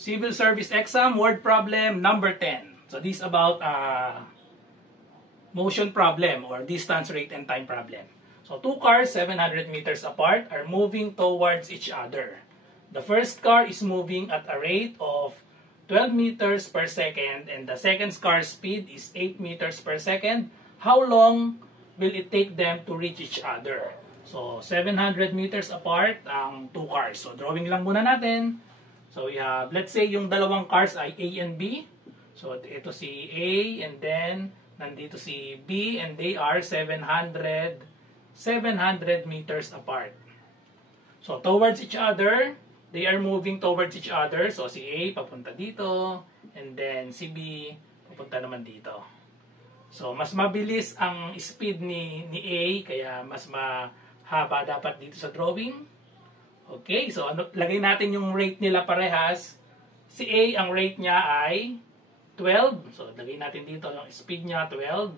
Civil Service Exam, word problem number 10. So this is about motion problem or distance, rate, and time problem. So two cars 700 meters apart are moving towards each other. The first car is moving at a rate of 12 meters per second and the second car's speed is 8 meters per second. How long will it take them to reach each other? So 700 meters apart ang two cars. So drawing lang muna natin. So we have, let's say yung dalawang cars ay A and B. So ito si A and then nandito si B and they are 700 meters apart. So towards each other, they are moving towards each other. So si A papunta dito and then si B papunta naman dito. So mas mabilis ang speed ni A kaya mas mahaba dapat dito sa drawing. Okay, so lagay natin yung rate nila parehas. Si A, ang rate niya ay 12. So lagay natin dito yung speed niya 12.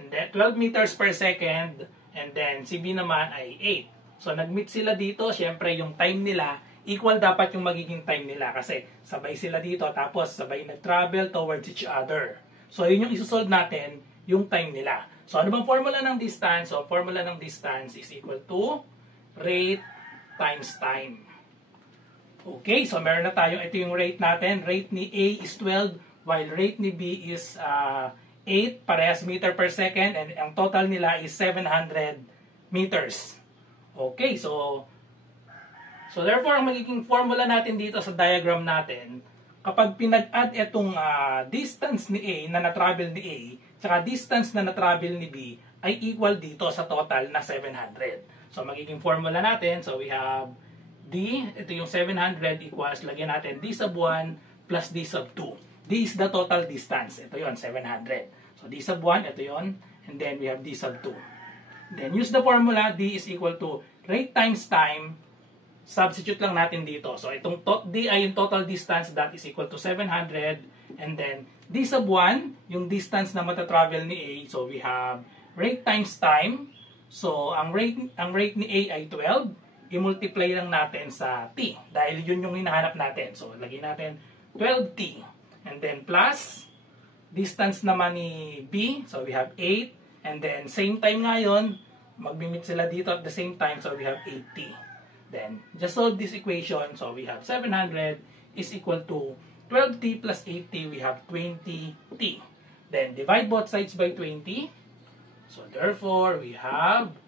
And then 12 meters per second. And then si B naman ay 8. So nag-meet sila dito. Siyempre yung time nila, equal dapat yung magiging time nila. Kasi sabay sila dito tapos sabay nag-travel towards each other. So yun yung isusolve natin, yung time nila. So ano bang formula ng distance? So formula ng distance is equal to rate times time. Okay, so meron na tayong, ito yung rate natin. Rate ni A is 12 while rate ni B is 8, parehas meter per second, and ang total nila is 700 meters. Okay, so therefore ang magiging formula natin dito sa diagram natin, kapag pinag-add itong distance ni A na na-travel ni A tsaka distance na na-travel ni B ay equal dito sa total na 700. So magiging formula natin, so we have D, ito yung 700 equals, lagyan natin D sub 1 plus D sub 2. D is the total distance. Ito yon 700. So D sub 1, ito yon, and then we have D sub 2. Then use the formula, D is equal to rate times time. Substitute lang natin dito. So itong D ay yung total distance, that is equal to 700. And then D sub 1, yung distance na matatravel ni A. So we have rate times time. So ang rate ni A ay 12. I-multiply lang natin sa T. Dahil yun yung hinahanap natin. So lagyan natin 12T. And then plus distance naman ni B. So we have 8. And then same time ngayon, mag-meet sila dito at the same time. So we have 8T. Then, just solve this equation. So, we have 700 is equal to 12t plus 8t. We have 20t. Then, divide both sides by 20. So, therefore, we have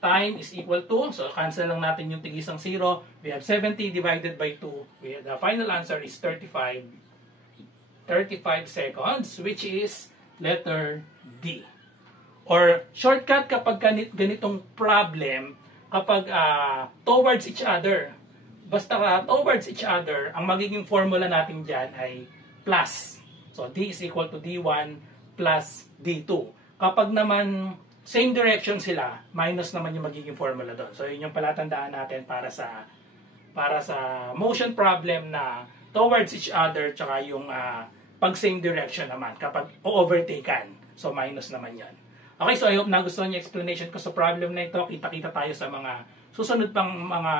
time is equal to, so cancel lang natin yung tigisang 0. We have 70 divided by 2. The final answer is 35 seconds, which is letter D. Or, shortcut kapag ganitong problem, kapag towards each other, basta towards each other, ang magiging formula natin dyan ay plus. So, D is equal to D1 plus D2. Kapag naman same direction sila, minus naman yung magiging formula doon. So, yun yung palatandaan natin para sa motion problem na towards each other, tsaka yung pag same direction naman, kapag overtaken. So, minus naman yan. Okay, so I hope nagustuhan niyo explanation ko sa problem na ito. Kita-kita tayo sa mga susunod pang mga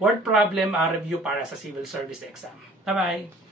word problem review para sa civil service exam. Bye-bye!